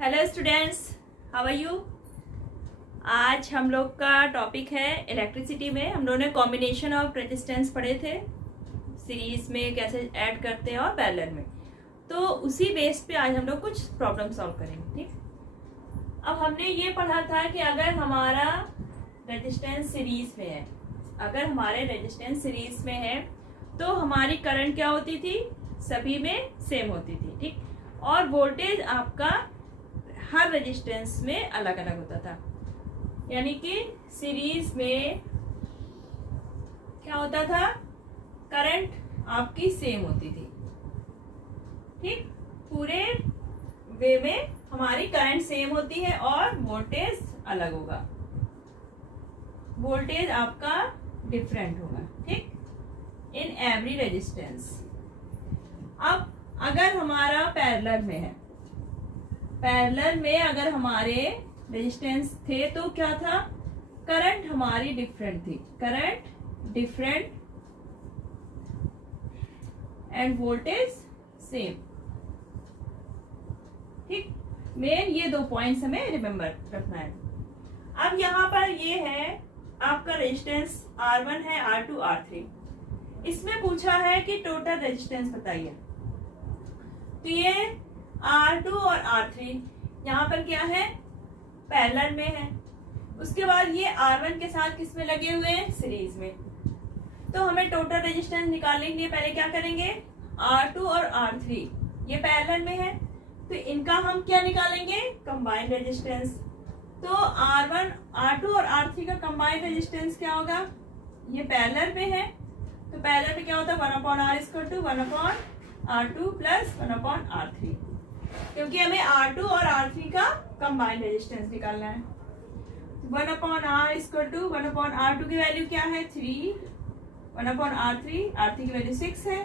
Hello students, how are you. आज हम लोग का टॉपिक है इलेक्ट्रिसिटी में। हम लोगों ने कॉम्बिनेशन ऑफ रेजिस्टेंस पढ़े थे, सीरीज में कैसे ऐड करते हैं और पैरेलल में। तो उसी बेस पे आज हम लोग कुछ प्रॉब्लम सॉल्व करेंगे। ठीक, अब हमने ये पढ़ा था कि अगर हमारा रेजिस्टेंस सीरीज में है, अगर हमारे रेजिस्टेंस सीरीज में है तो हमारी करंट क्या होती थी, सभी में सेम होती थी। ठीक, और वोल्टेज आपका हर रेजिस्टेंस में अलग अलग होता था। यानी कि सीरीज में क्या होता था, करंट आपकी सेम होती थी। ठीक, पूरे वे में हमारी करंट सेम होती है और वोल्टेज अलग होगा, वोल्टेज आपका डिफरेंट होगा। ठीक, इन एवरी रेजिस्टेंस। अब अगर हमारा पैरेलल में है, पैरेलल में अगर हमारे रेजिस्टेंस थे तो क्या था, करंट हमारी डिफरेंट थी, current different end voltage same. ठीक, मेन ये दो पॉइंट्स हमें रिमेम्बर रखना है। अब यहां पर ये है आपका रेजिस्टेंस R1 है, R2, R3। इसमें पूछा है कि टोटल रेजिस्टेंस बताइए। तो ये R2 और R3 यहाँ पर क्या है, पैरेलल में है। उसके बाद ये R1 के साथ किस में लगे हुए हैं, सीरीज में। तो हमें टोटल रेजिस्टेंस निकालने के लिए पहले क्या करेंगे, R2 और R3 ये पैरेलल में है तो इनका हम क्या निकालेंगे, कंबाइंड रेजिस्टेंस। तो R2 और R3 का कंबाइंड रेजिस्टेंस क्या होगा, ये पैरेलल में है तो पैरेलल में क्या होता है, 1/R = 1/R2 + 1/R3, क्योंकि हमें R2 और R3 का कंबाइंड रेजिस्टेंस निकालना है। 1/R = 1/R2 की वैल्यू क्या है, 3, 1/R3, R3 की वैल्यू 6 है।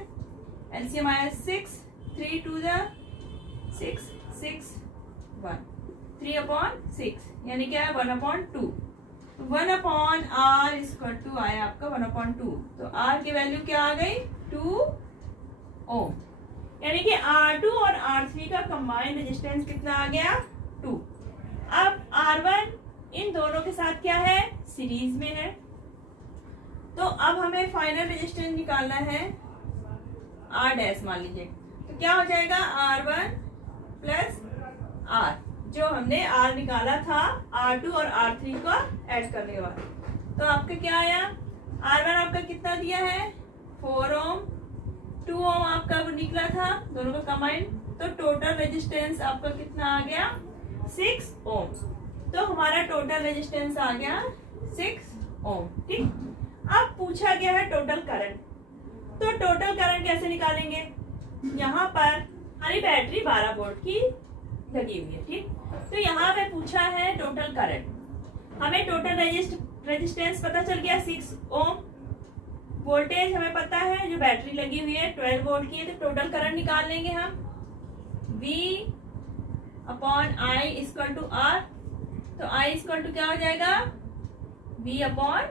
एलसीएम आया 6, 3 2 6, 6 1, 3/6 यानी क्या है 1/2। 1/R = आया आपका 1/2। तो R की वैल्यू क्या आ गई, 2 ओम। यानी कि R2 और R3 का कंबाइंड रेजिस्टेंस कितना आ गया, 2। अब R1 इन दोनों के साथ क्या है, सीरीज में है। तो अब हमें फाइनल रेजिस्टेंस निकालना है R' मान लीजिए। तो क्या हो जाएगा, R1 + R, जो हमने R निकाला था R2 और R3 को ऐड करने के बाद। तो आपका क्या आया, R1 आपका कितना दिया है, 4 ओम, 2 ओम आपका निकला था दोनों का कंबाइंड। तो टोटल रेजिस्टेंस आपका कितना आ गया, 6 ओम। तो हमारा टोटल रेजिस्टेंस आ गया 6 ओम। ठीक, अब पूछा गया है टोटल करंट। तो टोटल करंट कैसे निकालेंगे, यहाँ पर हमारी बैटरी 12 वोल्ट की लगी हुई है। ठीक, तो यहाँ पे पूछा है टोटल करंट। हमें टोटल रेजिस्टेंस पता चल गया 6 ओम, वोल्टेज हमें पता है जो बैटरी लगी हुई है 12 वोल्ट की है। तो टोटल करंट निकाल लेंगे हम, V/I = R। तो I = क्या हो जाएगा, V/R।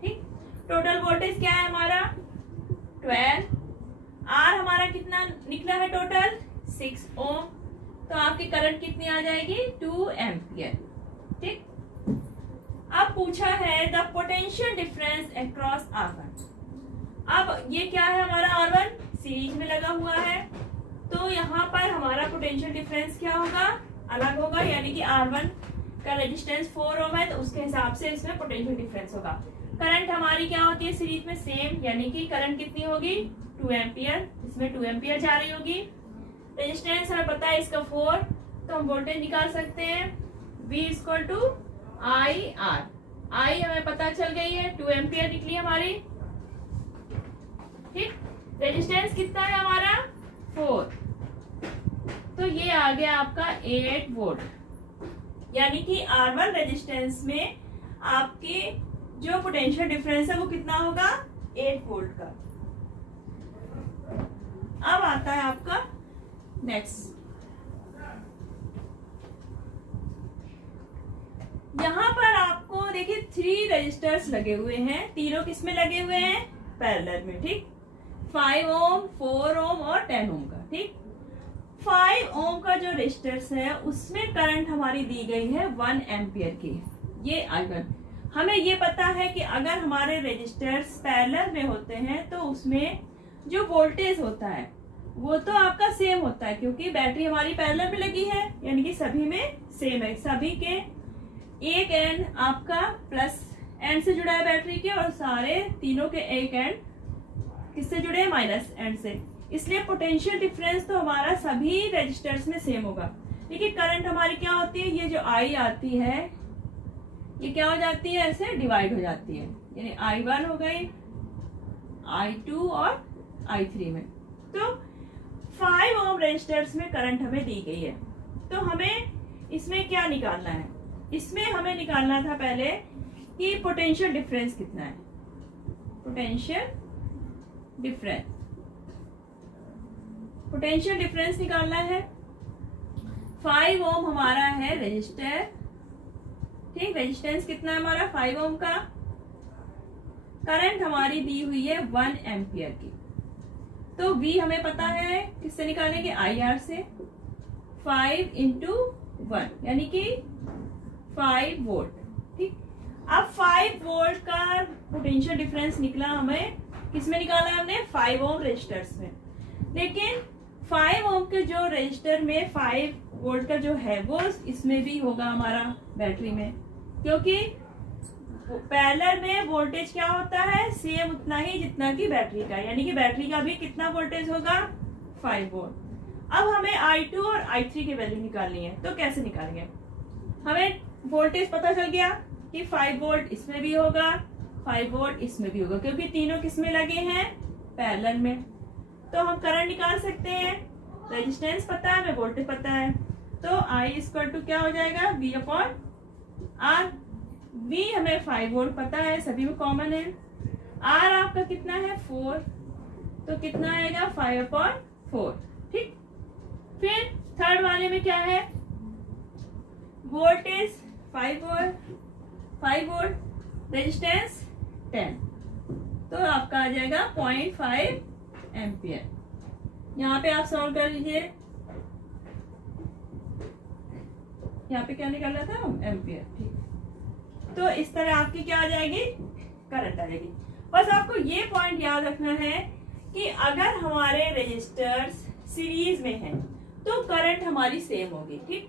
ठीक, टोटल वोल्टेज क्या है हमारा 12, R हमारा कितना निकला है टोटल 6 ओम। तो आपकी करंट कितनी आ जाएगी, 2 एम्पियर। ठीक, अब पूछा है the potential difference across R1। अब ये क्या है, हमारा R1 सीरीज में लगा हुआ है तो यहाँ पर हमारा पोटेंशियल डिफरेंस क्या होगा, अलग होगा। यानी कि R1 का रेजिस्टेंस 4 ओम है तो उसके हिसाब से इसमें पोटेंशियल डिफरेंस होगा। करंट हमारी क्या होती है सीरीज में, सेम, यानी कि करंट कितनी होगी, 2 एम्पियर, इसमें 2 एम्पियर जा रही होगी। रेजिस्टेंस हमें पता है इसका 4, तो हम वोल्टेज निकाल सकते हैं, V = IR। I हमें पता चल गई है, 2 एम्पियर निकली हमारी। ठीक, रेजिस्टेंस कितना है हमारा 4, तो ये आ गया आपका 8 वोल्ट। यानी कि R1 रेजिस्टेंस में आपके जो पोटेंशियल डिफरेंस है वो कितना होगा, 8 वोल्ट का। अब आता है आपका नेक्स्ट। यहाँ पर आपको देखिए 3 रजिस्टर्स लगे हुए हैं, तीनों किस में लगे हुए हैं, पैरेलल में। ठीक, 5 ओम, 4 ओम और 10 ओम का। ठीक, 5 ओम का जो रेजिस्टर्स है उसमें करंट हमारी दी गई है 1 एम्पियर की। ये I1। हमें ये पता है कि अगर हमारे रेजिस्टर्स पैरेलल में होते हैं तो उसमें जो वोल्टेज होता है वो तो आपका सेम होता है, क्योंकि बैटरी हमारी पैरेलल में लगी है, यानी कि सभी में सेम है। सभी के एक एंड आपका प्लस एंड से जुड़ा है बैटरी के, और सारे तीनों के एक एंड किससे जुड़े हैं, माइनस एंड से। इसलिए पोटेंशियल डिफरेंस तो हमारा सभी रजिस्टर्स में सेम होगा। लेकिन करंट हमारी क्या होती है, ये जो I आती है ये क्या हो जाती है, ऐसे डिवाइड हो जाती है, यानी I1 हो गई I2 और I3 में। तो 5 ओम रेजिस्टर्स में करंट हमें दी गई है, तो हमें इसमें क्या निकालना है, इसमें हमें निकालना था पहले कि पोटेंशियल डिफरेंस कितना है। पोटेंशियल डिफरेंस निकालना है। 5 ओम हमारा है रेजिस्टर, ठीक, रेजिस्टेंस कितना है हमारा 5 ओम का। करंट हमारी दी हुई है 1 एम्पियर की, तो V हमें पता है, किससे निकालेंगे, IR से। 5 इंटू 1 यानी कि 5 वोल्ट, ठीक। अब 5 वोल्ट का पोटेंशियल डिफरेंस निकला हमें, किसमें निकाला है हमने, 5 ओम रेजिस्टर्स में। लेकिन 5 ओम के जो रेजिस्टर में 5 वोल्ट का जो है वो इसमें भी होगा हमारा बैटरी में, क्योंकि पैरेलल में वोल्टेज क्या होता है, सेम उतना ही जितना कि बैटरी का, यानी कि बैटरी का भी कितना वोल्टेज होगा, 5 वोल्ट। अब हमें I2 और I3 की वैल्यू निकालनी है, तो कैसे निकालेंगे, हमें वोल्टेज पता चल गया कि 5 वोल्ट इसमें भी होगा, 5 वोल्ट इसमें भी होगा, क्योंकि तीनों किसमें लगे हैं, पैरेलल में। तो हम करंट निकाल सकते हैं, रेजिस्टेंस पता है, हमें वोल्टेज पता है, तो I इक्वल टू क्या हो जाएगा, V अपॉन R। V हमें 5 वोल्ट पता है, सभी में कॉमन है। R आपका कितना है, 4, तो कितना आएगा, 5 अपॉन 4, ठीक। फिर थर्ड वाले में क्या है, वोल्टेज 5 वोल्ट, रेजिस्टेंस 10, तो आपका आ जाएगा 0.5 एम्पियर। यहाँ पे आप सॉल्व कर लीजिए, यहाँ पे क्या निकालना था, एम्पियर, ठीक। तो इस तरह आपकी क्या आ जाएगी, करंट आ जाएगी। बस आपको ये पॉइंट याद रखना है कि अगर हमारे रेजिस्टर्स सीरीज में हैं तो करंट हमारी सेम होगी, ठीक,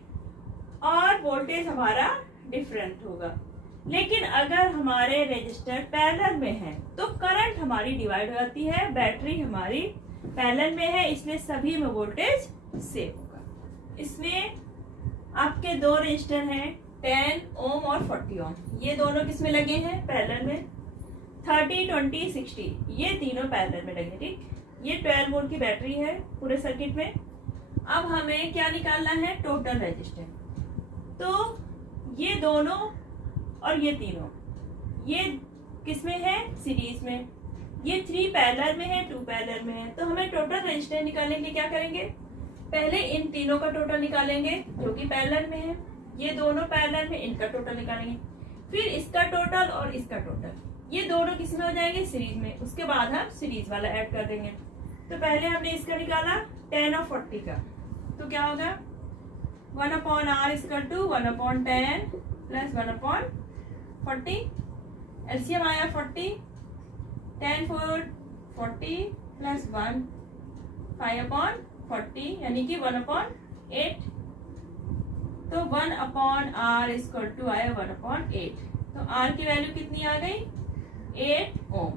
और वोल्टेज हमारा डिफरेंट होगा। लेकिन अगर हमारे रेजिस्टर पैरेलल में है तो करंट हमारी डिवाइड हो जाती है, बैटरी हमारी पैरेलल में है, इसलिए सभी में वोल्टेज सेम होगा। इसलिए आपके दो रेजिस्टर हैं 10 ओम और 40 ओम, ये दोनों किसमें लगे हैं, पैरेलल में। 30, 20, 60 ये तीनों पैरेलल में लगे, ठीक। ये 12 वोल्ट की बैटरी है पूरे सर्किट में। अब हमें क्या निकालना है, टोटल रेजिस्टेंस। तो ये दोनों और ये तीनों ये किसमें है, सीरीज में। ये 3 पैरेलल में है, 2 पैरेलल में है। तो हमें टोटल रेजिस्टेंस निकालने के लिए क्या करेंगे, पहले इन तीनों का टोटल निकालेंगे जो कि पैरेलल में है, ये दोनों पैरेलल में, इनका टोटल निकालेंगे, फिर इसका टोटल और इसका टोटल, ये दोनों किस में हो जाएंगे, सीरीज में। उसके बाद हम सीरीज वाला ऐड कर देंगे। तो पहले हमने इसका निकाला 10 और 40 का, तो क्या होगा 1/r equal to 1/10 plus 1/40। LCM आया 40, 10 4 40 प्लस 1 5/40 यानी कि 1/8। तो 1/r इक्वल टू आया 1/8। तो r की वैल्यू कितनी आ गई, 8 ओम।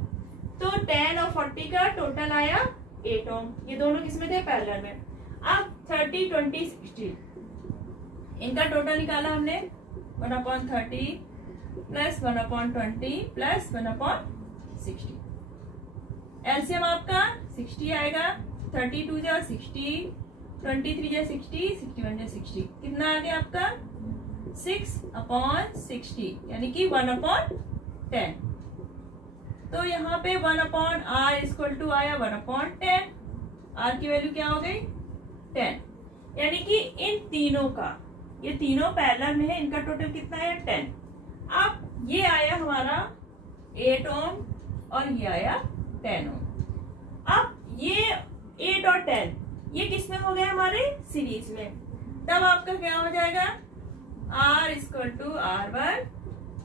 तो 10 और 40 का टोटल आया 8 ओम। ये दोनों किसमें थे, पैरेलल में। अब 30, 20, 60 इनका टोटल निकाला हमने 1/30 प्लस 1/20 प्लस 1/60। एलसीएम आपका 60 आएगा, 32 जा 60, 23 जा 60, 61 जा 60, कितना आ गया आपका 6/60 यानी कि 1/10। तो यहाँ पे 1/r इक्वल टू आया 1/10। r की वैल्यू क्या हो गई 10, यानी कि इन तीनों का, ये तीनों पैरेलल में है, इनका टोटल कितना है 10। अब ये आया हमारा 8 ओम और ये आया 10 ओम। अब ये 8 और 10 ये किस में हो गया हमारे सीरीज में, तब आपका क्या हो जाएगा R equal to R1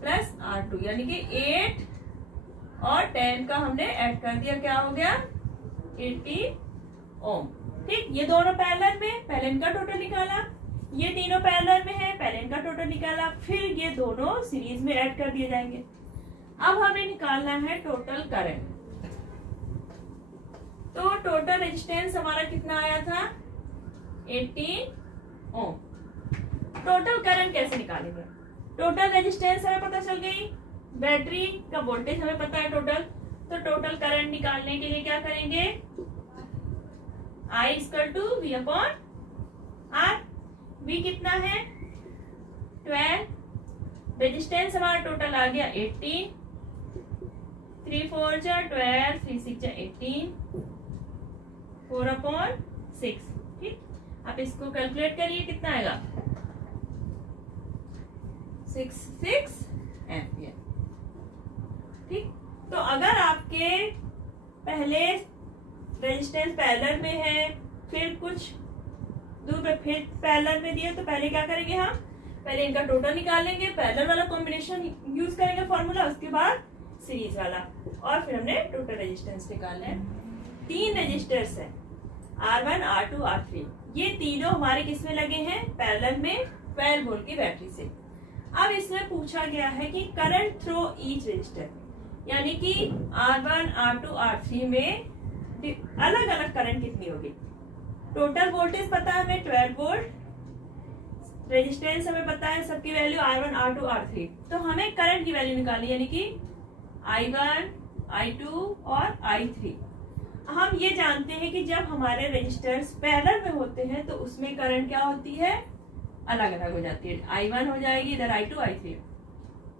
plus R2, यानी कि 8 और 10 का हमने ऐड कर दिया, क्या हो गया 80 ओम। ठीक, ये दोनों पैरेलल में, पहले इनका टोटल निकाला, ये तीनों पैरेलल में है, पहले इनका टोटल निकाला, फिर ये दोनों सीरीज में ऐड कर दिए जाएंगे। अब हमें निकालना है टोटल करंट। तो टोटल रेजिस्टेंस हमारा कितना आया था 18 ओम। टोटल करंट कैसे निकालेंगे, टोटल रेजिस्टेंस हमें पता चल गई, बैटरी का वोल्टेज हमें पता है टोटल, तो टोटल करंट निकालने के लिए क्या करेंगे I equal to V upon R। V कितना है 12, रेजिस्टेंस हमारा टोटल आ गया 18, 3 4 जा 12, 3 6 जा 18, 4 अपॉन 6। ठीक, आप इसको कैलकुलेट करिए कितना आएगा 66 एम्पियर। ठीक, तो अगर आपके पहले रेजिस्टेंस पैरेलल में है, फिर कुछ दूर पे फिर पैरेलल में दिए, तो पहले क्या करेंगे हम, पहले इनका टोटल निकालेंगे, पैरेलल वाला कॉम्बिनेशन यूज करेंगे फॉर्मूला, उसके बाद सीरीज वाला, और फिर हमने टोटल रेजिस्टेंस निकालना है। 3 रेजिस्टर्स है R1 R2 R3, ये तीनों हमारे किस में लगे हैं पैरेलल में 12 वोल्ट की बैटरी से। अब इसमें पूछा गया है कि करंट थ्रू ईच रेजिस्टर, यानी कि R1 R2 R3 में अलग अलग करंट कितनी होगी। टोटल वोल्टेज पता है हमें 12 वोल्ट, रेजिस्टेंस हमें पता है सबकी वैल्यू R1 R2 R3, तो हमें करंट की वैल्यू निकालनी, यानी कि I1 I2 और I3। हम ये जानते हैं कि जब हमारे रजिस्टर्स पैरेलल में होते हैं तो उसमें करंट क्या होती है अलग अलग हो जाती है, I1 हो जाएगी इधर I2 I3,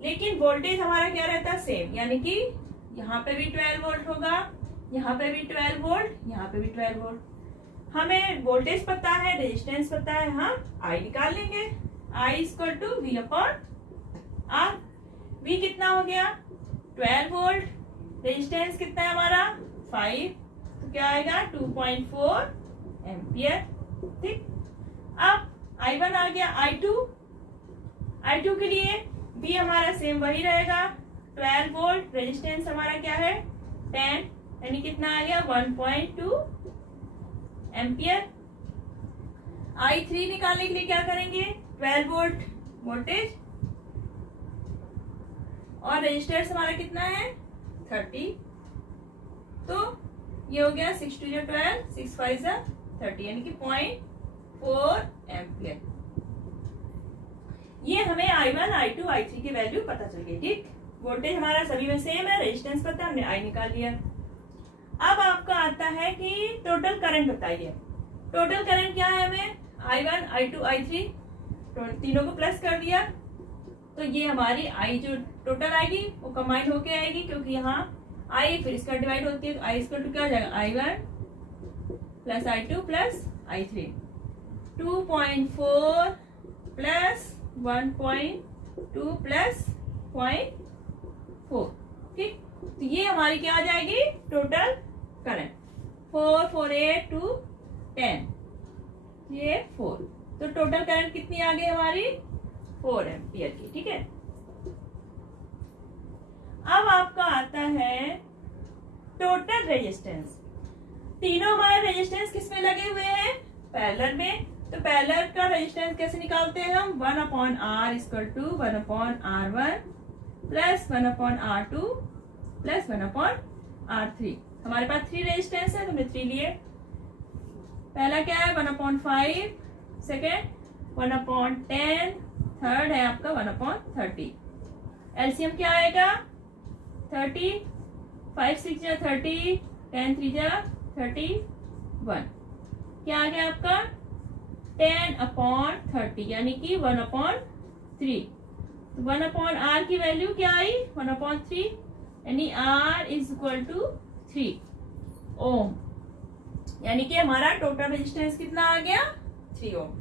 लेकिन वोल्टेज हमारा क्या रहता है सेम, यानी कि यहाँ पे भी 12 वोल्ट होगा, यहाँ पे भी 12 वोल्ट, यहाँ पे भी 12 वोल्ट। हमें वोल्टेज पता है, रेजिस्टेंस पता है, हम I निकाल लेंगे, I equal to V upon R। V कितना हो गया 12 वोल्ट, रेजिस्टेंस कितना है हमारा 5, तो क्या आएगा 2.4 एम्पियर। ठीक, अब I1 आ गया, I2 के लिए भी हमारा सेम वही रहेगा 12 वोल्ट, रेजिस्टेंस हमारा क्या है 10, यानी कितना आ गया 1.2 एम्पियर। I3 निकालने के लिए क्या करेंगे 12 वोल्ट वोल्टेज, और रेजिस्टेंस हमारा कितना है 30, तो ये हो गया 6 2 12, 6 5 30, यानी कि 0.4 एम्पियर। ये हमें I1 I2 I3 की वैल्यू पता चल गई। ठीक, वोल्टेज हमारा सभी में सेम है, रेजिस्टेंस पता हमने I निकाल लिया। अब आपका आता है कि टोटल करंट बताइए। टोटल करंट क्या है, हमें I1 I2 I3 तीनों को प्लस कर दिया, तो ये हमारी I जो टोटल आएगी वो कंबाइन होके आएगी, क्योंकि यहाँ I फिर इसका डिवाइड होती है, तो I इसका टू क्या हो जाएगा I1 plus I2 plus I3, 2.4 plus 1.2 plus 0.4। ठीक, तो ये हमारी क्या आ जाएगी टोटल करंट, 4 4 8 2 10, ये 4, तो टोटल करंट कितनी आ गई हमारी 4 एम्पियर की। ठीक है, अब आपका आता है टोटल रेजिस्टेंस। तीनों हमारे रेजिस्टेंस किस में लगे हुए हैं पैरेलल में, तो पैरेलल का रेजिस्टेंस कैसे निकालते हैं हम 1 upon R equal to 1 upon R1 plus 1 upon R2 plus 1 upon R3। हमारे पास 3 रेजिस्टेंस है, तो हमने 3 लिए। पहला क्या है 1 अपॉन 5, सेकेंड 1 अपॉन 10, थर्ड है आपका 1 अपॉन 30। एलसीएम क्या आएगा 30, 5 6 जा 30, 10 3 जा 31, क्या आ गया आपका 10 अपॉन 30, यानी कि 1 अपॉन 3। तो 1 अपॉन R की वैल्यू क्या आई 1 अपॉन 3, यानी R इज इक्वल टू 3 ओम, यानी कि हमारा टोटल रेजिस्टेंस कितना आ गया 3 ओम।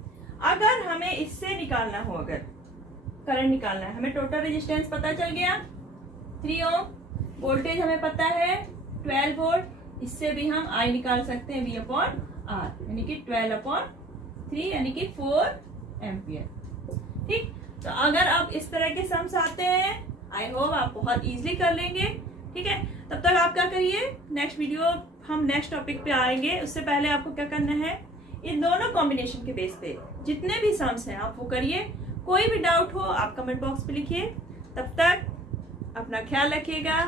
अगर हमें इससे निकालना हो, अगर करंट निकालना है, हमें टोटल रेजिस्टेंस पता चल गया 3 ओम, वोल्टेज हमें पता है 12 वोल्ट, इससे भी हम I निकाल सकते हैं V अपॉन आर यानी कि 12/3 यानी कि 4 एम्पियर। ठीक, तो अगर अब इस तरह के सम्स आते हैं, आई होप आप बहुत इजीली कर लेंगे। ठीक है, तब तक आप क्या करिए, नेक्स्ट वीडियो हम नेक्स्ट टॉपिक पे आएंगे, उससे पहले आपको क्या करना है, इन दोनों कॉम्बिनेशन के बेस पे जितने भी सम्स हैं आप वो करिए। कोई भी डाउट हो आप कमेंट बॉक्स पे लिखिए। तब तक अपना ख्याल रखिएगा,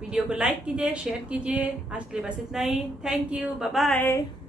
वीडियो को लाइक कीजिए, शेयर कीजिए। आज के लिए बस इतना ही। Thank you, bye bye.